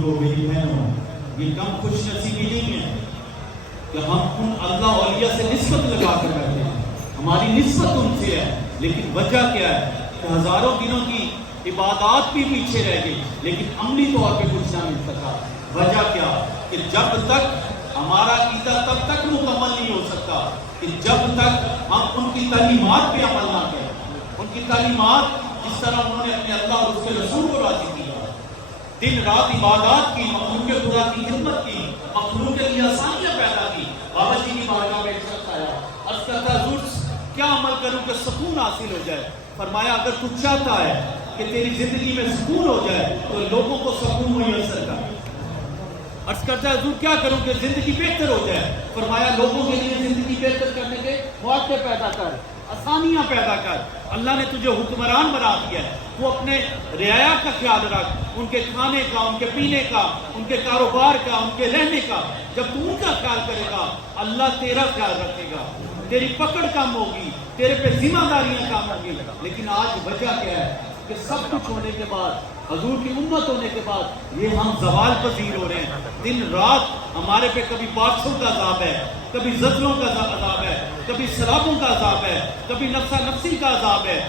میری بہنوں، یہ کم خوش نصیبی نہیں ہے کہ ہم ان اللہ اولیاء سے نسبت لگا کر بیٹھے ہیں، ہماری نسبت ان سے ہے، لیکن وجہ کیا ہے کہ ہزاروں دنوں کی عبادات بھی پیچھے رہ گئی لیکن عملی طور پہ کچھ نہ مل سکا۔ وجہ کیا کہ جب تک ہمارا عقیدہ تب تک مکمل نہیں ہو سکتا کہ جب تک ہم ان کی تعلیمات پہ عمل نہ کریں۔ ان کی تعلیمات جس طرح انہوں نے اپنے اللہ اور اس کے رسول کو راضی کیا، دن رات عبادات کی، مخلوق خدا کی خدمت کی، مخلوق کے لیے آسانیاں پیدا کی۔ بابا جی کی بارگاہ میں ایک شخص آیا، عرض کرتا حضور کیا عمل کروں کہ سکون حاصل ہو جائے؟ فرمایا اگر تو چاہتا ہے کہ تیری زندگی میں سکون ہو جائے تو لوگوں کو سکون میسر کر۔ عرض کرتا ہے حضور کیا کروں کہ زندگی بہتر ہو جائے؟ فرمایا لوگوں کے لیے زندگی بہتر کرنے کے مواقع پیدا کر، آسانیاں پیدا کر۔ اللہ نے تجھے حکمران بنا دیا ہے، وہ اپنے رعایا کا خیال رکھ، ان کے کھانے کا، ان کے پینے کا، ان کے کاروبار کا، ان کے رہنے کا۔ جب تو ان کا خیال کرے گا اللہ تیرا خیال رکھے گا، تیری پکڑ کم ہوگی، تیرے پہ ذمہ داریاں کم ہوں گی۔ لیکن آج وجہ کیا ہے کہ سب کچھ ہونے کے بعد، حضور کی امت ہونے کے بعد یہ ہم زوال پذیر ہو رہے ہیں۔ دن رات ہمارے پہ کبھی بادشاہوں کا عذاب ہے، کبھی زلزلوں کا عذاب ہے، کبھی سیلابوں کا عذاب ہے، کبھی نفسا نفسی کا عذاب ہے،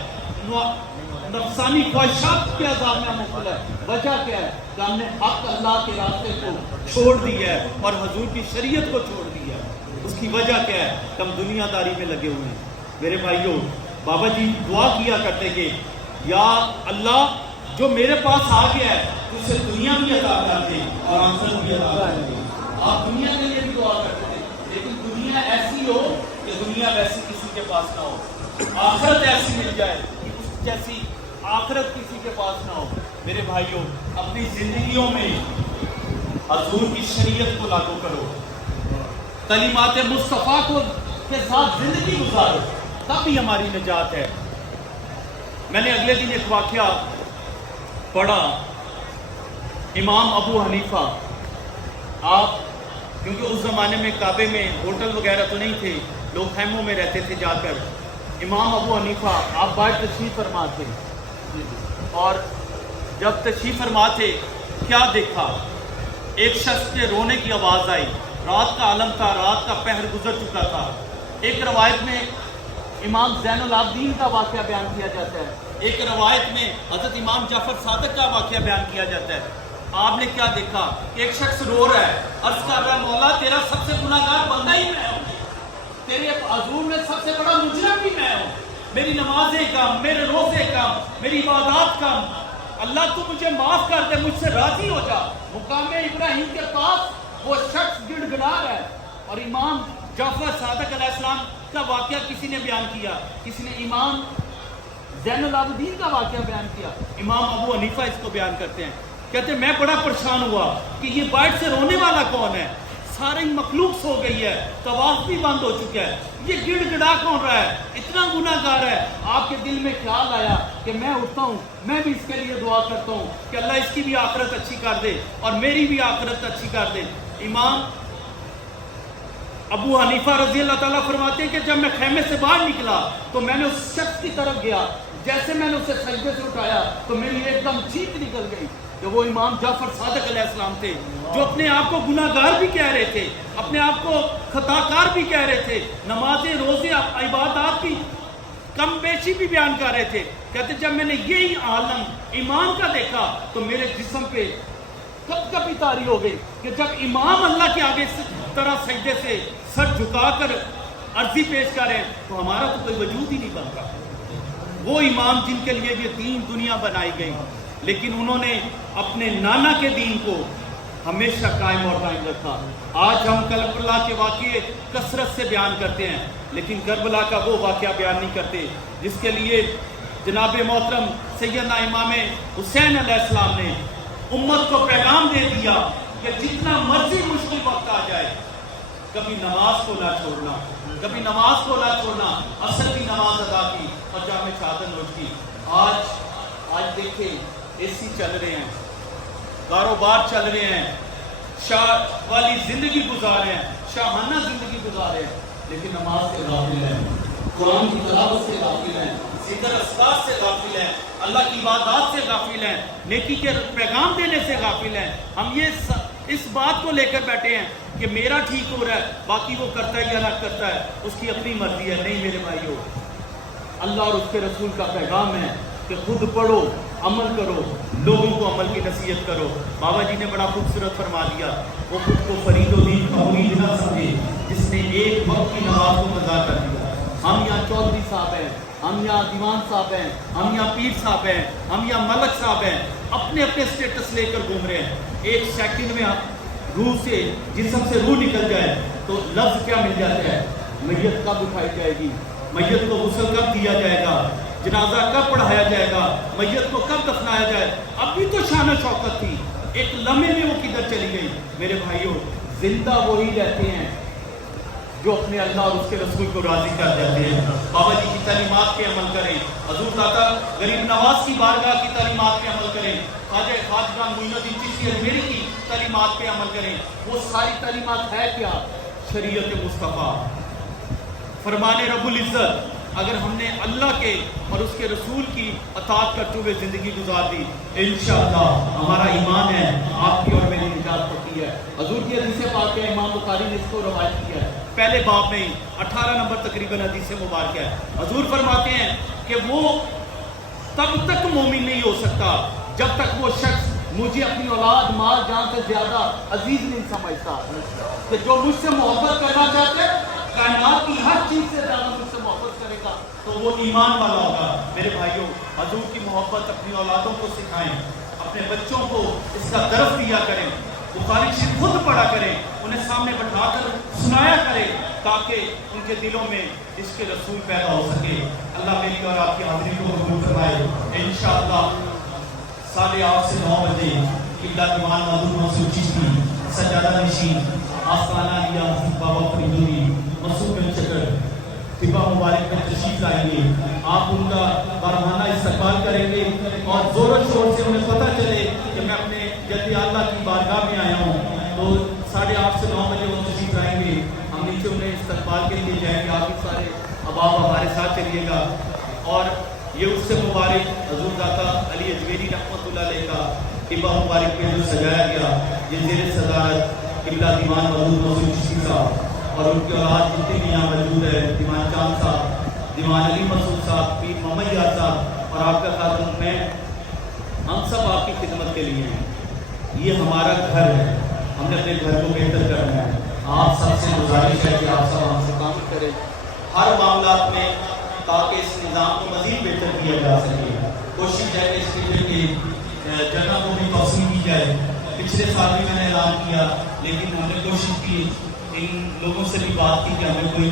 نفسانی خواہشات کے عذاب میں مبتلا ہے۔ وجہ کیا ہے کہ ہم نے حق اللہ کے راستے کو چھوڑ دیا ہے اور حضور کی شریعت کو چھوڑ دیا ہے۔ اس کی وجہ کیا ہے کہ ہم دنیا داری میں لگے ہوئے ہیں۔ میرے بھائیوں، بابا جی دعا کیا کرتے کہ یا اللہ جو میرے پاس آ گیا ہے اسے دنیا بھی عطا کر دے اور آخرت بھی عطا کر دے۔ آپ دنیا کے لیے بھی دعا کرتے تھے، لیکن دنیا ایسی ہو کہ دنیا ویسی کسی کے پاس نہ ہو، آخرت ایسی مل جائے کہ اس جیسی آخرت کسی کے پاس نہ ہو۔ میرے بھائیوں، اپنی زندگیوں میں حضور کی شریعت کو لاگو کرو، تعلیمات مصطفیٰ کو کے ساتھ زندگی گزارو، تب ہی ہماری نجات ہے۔ میں نے اگلے دن ایک واقعہ پڑھا، امام ابو حنیفہ، آپ کیونکہ اس زمانے میں کعبے میں ہوٹل وغیرہ تو نہیں تھے، لوگ خیموں میں رہتے تھے جا کر۔ امام ابو حنیفہ آپ باہر تشریف فرما تھے، اور جب تشریف فرما تھے کیا دیکھا؟ ایک شخص کے رونے کی آواز آئی۔ رات کا عالم تھا، رات کا پہر گزر چکا تھا۔ ایک روایت میں امام زین العابدین کا واقعہ بیان کیا جاتا ہے، ایک روایت میں حضرت امام جعفر صادق کا واقعہ بیان کیا جاتا ہے۔ آپ نے کیا دیکھا؟ ایک شخص رو رہا ہے، عرض کر رہا ہے مولا تیرا سب سے گناہگار بندہ ہی میں ہوں، تیرے حضور میں سب سے بڑا مجرم بھی میں ہوں، میری نمازیں کم، میرے روزے کم، میری عبادات کم، اللہ تو مجھے معاف کر دے، مجھ سے راضی ہو جا۔ مقام ابراہیم کے پاس وہ شخص گڑ گڑا رہا ہے، اور امام جعفر صادق علیہ السلام کا واقعہ کسی نے بیان کیا؟ کسی نے امام زین العابدین کا واقعہ بیان کیا۔ امام ابو حنیفہ اس کو بیان کرتے ہیں، کہتے ہیں میں بڑا پریشان ہوا کہ یہ باہر سے رونے والا کون ہے؟ ساری مخلوق سو گئی ہے، طواف بھی بند ہو چکا ہے، یہ گڑ گڑا کون رہا ہے؟ اتنا گناہ گار ہے۔ آپ کے دل میں خیال آیا کہ میں اٹھتا ہوں، میں بھی اس کے لیے دعا کرتا ہوں کہ اللہ اس کی بھی آخرت اچھی کر دے اور میری بھی آخرت اچھی کر دے۔ امام ابو حنیفہ رضی اللہ تعالیٰ فرماتے ہیں کہ جب میں خیمے سے باہر نکلا تو میں نے اس شخص کی طرف گیا، جیسے میں نے اسے سجدے سے اٹھایا تو میری ایک دم چیخ نکل گئی کہ وہ امام جعفر صادق علیہ السلام تھے، جو اپنے آپ کو گناہ گار بھی کہہ رہے تھے، اپنے آپ کو خطا کار بھی کہہ رہے تھے، نمازیں روزے عبادات کی کم بیشی بھی بیان کر رہے تھے۔ کہتے جب میں نے یہی عالم ایمان کا دیکھا تو میرے جسم پہ کب کبھی طاری ہو گئی کہ جب امام اللہ کے آگے اس طرح سجدے سے سر جھکا کر عرضی پیش کریں تو ہمارا تو کوئی وجود ہی نہیں بنتا۔ وہ امام جن کے لیے یہ دین دنیا بنائی گئی، لیکن انہوں نے اپنے نانا کے دین کو ہمیشہ قائم اور قائم رکھا۔ آج ہم کربلا کے واقعے کثرت سے بیان کرتے ہیں، لیکن کربلا کا وہ واقعہ بیان نہیں کرتے جس کے لیے جناب محترم سیدنا امام حسین علیہ السلام نے امت کو پیغام دے دیا کہ جتنا مرضی مشکل وقت آ جائے کبھی نماز کو نہ چھوڑنا، کبھی نماز کو نہ چھوڑنا۔ عصر کی نماز ادا کی اور جامع شہادت نوش کی۔ آج دیکھیں اے سی چل رہے ہیں، کاروبار چل رہے ہیں، شاہ والی زندگی گزار رہے ہیں، شاہانہ زندگی گزار رہے ہیں، لیکن نماز سے غافل ہیں، قرآن کی تلاوت سے غافل ہیں، ذکر اذکار سے غافل ہیں، اللہ کی عبادات سے غافل ہیں، نیکی کے پیغام دینے سے غافل ہیں. ہم یہ اس بات کو لے کر بیٹھے ہیں کہ میرا ٹھیک ہو رہا ہے، باقی وہ کرتا ہے یا نہ کرتا ہے اس کی اپنی مرضی ہے. نہیں میرے بھائیو، اللہ اور اس کے رسول کا پیغام ہے کہ خود پڑھو، عمل کرو، لوگوں کو عمل کی نصیحت کرو. بابا جی نے بڑا خوبصورت فرما دیا، وہ خود کو فرید و دین کا مرید نہ سمجھے جس نے ایک وقت کی نماز کو قضا کر دیا. ہم یہاں چودھری صاحب ہیں، ہم یہاں دیوان صاحب ہیں، ہم یہاں پیر صاحب ہیں، ہم یہاں ملک صاحب ہیں، اپنے اپنے اسٹیٹس لے کر گھوم رہے ہیں. ایک سیکنڈ میں روح سے، جسم سے روح نکل جائے تو لفظ کیا مل جاتا ہے؟ میت کب اٹھائی جائے گی، میت کو غسل کب دیا جائے گا، جنازہ کب پڑھایا جائے گا، میت کو کب دفنایا جائے. اب بھی تو شان و شوکت تھی، ایک لمحے میں وہ کدھر چلی گئی. میرے بھائیوں، زندہ وہی رہتے ہیں جو اپنے اللہ اور اس کے رسول کو راضی کر جاتے ہیں. بابا جی کی تعلیمات پہ عمل کریں، حضور داتا غریب نواز کی بارگاہ کی تعلیمات پہ عمل کریں، خواجہ خواجہ معین الدین چشتی اجمیری کی تعلیمات پہ عمل کریں. وہ ساری تعلیمات ہے کیا؟ شریعت مصطفیٰ، فرمان رب العزت. اگر ہم نے اللہ کے اور اس کے رسول کی اطاعت کرتے ہوئے زندگی گزار دی، انشاءاللہ ہمارا ایمان ہے آپ کی اور میری نجات ہوتی ہے. حضور کی حدیث پاک ہے، امام بخاری نے اس کو روایت کیا ہے، پہلے باب میں 18 نمبر تقریباً حدیث مبارکہ ہے. حضور فرماتے ہیں کہ وہ تب تک مومن نہیں ہو سکتا جب تک وہ شخص مجھے اپنی اولاد، مال، جان سے زیادہ عزیز نہیں سمجھتا. کہ جو مجھ سے محبت کرنا چاہتے ہیں، کائنات کی ہر چیز سے زیادہ مجھ سے محبت کرے گا تو وہ ایمان والا ہوگا. میرے بھائیوں، حضور کی محبت اپنی اولادوں کو سکھائیں، اپنے بچوں کو اس کا درس دیا کریں، بخاری شریف خود پڑھا کریں، انہیں سامنے بٹھا کر سنایا کریں تاکہ ان کے دلوں میں اس کے رسول پیدا ہو سکے. اللہ میری اور آپ کی حاضری کو قبول فرمائے. انشاءاللہ 8:30 سے 9 بجے قبلہ دیوان حضور منصور چشتی سجادہ نشین آستانہ لیا بابا فریدی مسعود بن چکر طبع مبارک میں تشریف لائیں گے. آپ ان کا بارہانہ استقبال کریں گے اور زور و شور سے انہیں پتہ چلے کہ میں اپنے جد اللہ کی بارگاہ میں آیا ہوں تو 8:30 سے 9 بجے وہ تشریف لائیں گے. ہم نیچے انہیں استقبال کے لیے جائیں گے. آپ بھی سارے احباب ہمارے ساتھ چلیے گا. اور یہ اس سے مبارک حضور داتا علی اجمیری رحمۃ اللہ علیہ کا طبع مبارک میں جو سجایا گیا، یہ زیر صدارت قبلہ دیوان حضور منصور چشتی صاحب اور ان کے اولاد جتنے بھی یہاں موجود ہے، دیوان چاند صاحب، دیوان علی مسعود صاحب، پیر محمد یار صاحب اور آپ کا خاتون میں، ہم سب آپ کی خدمت کے لیے ہیں. یہ ہمارا گھر ہے، ہم نے اپنے گھر کو بہتر کرنا ہے. آپ سب سے گزارش ہے کہ آپ سب ہم سے کام کریں ہر معاملات میں تاکہ اس نظام کو مزید بہتر کیا جا سکے. کوشش ہے کہ اس کی جگہ کو بھی توسیع کی جائے. پچھلے سال بھی میں نے اعلان کیا، لیکن ہم نے کوشش کی، ان لوگوں سے بھی بات کی کہ ہمیں کوئی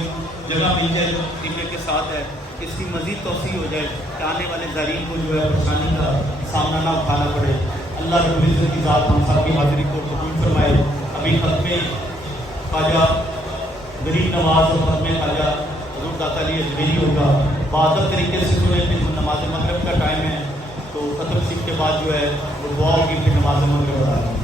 جگہ مل جائے جو قبلے کے ساتھ ہے، اس کی مزید توسیع ہو جائے کہ آنے والے زائرین کو جو ہے پریشانی کا سامنا نہ اٹھانا پڑے. اللہ رب العزت کی ذات ہم سب کی حاضری کو قبول فرمائے. ابھی ختم خواجہ غریب نواز اور ختم خواجہ حضور داتا علی اجمیری ہوگا. باضابطہ طریقے سے جو ہے پھر نماز مغرب کا ٹائم ہے تو ختم سیکھ کے بعد جو ہے وہ دعا ہوگی، پھر نماز مغرب.